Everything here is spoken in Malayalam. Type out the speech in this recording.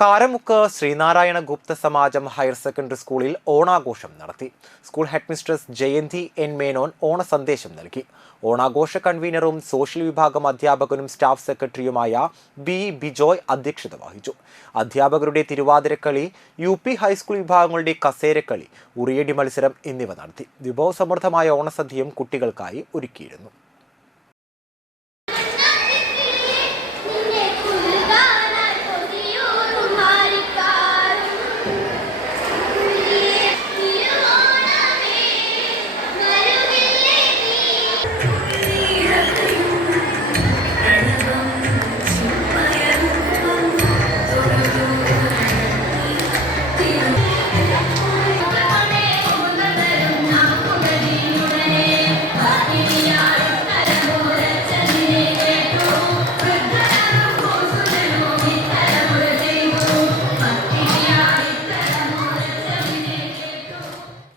കാരമുക്ക് ശ്രീനാരായണ ഗുപ്ത സമാജം ഹയർ സെക്കൻഡറി സ്കൂളിൽ ഓണാഘോഷം നടത്തി. School headmistress Jayanthi N Menon ഓണസന്ദേശം നൽകി. ഓണാഘോഷ കൺവീനറും സോഷ്യൽ വിഭാഗം അധ്യാപകനും സ്റ്റാഫ് സെക്രട്ടറിയുമായ ബി ബിജോയ് അധ്യക്ഷത വഹിച്ചു. അധ്യാപകരുടെ തിരുവാതിരക്കളി, UP ഹൈസ്കൂൾ വിഭാഗങ്ങളുടെ കസേരക്കളി, ഉറിയടി മത്സരം എന്നിവ നടത്തി. വിഭവസമൃദ്ധമായ ഓണസദ്യയും കുട്ടികൾക്കായി ഒരുക്കിയിരുന്നു.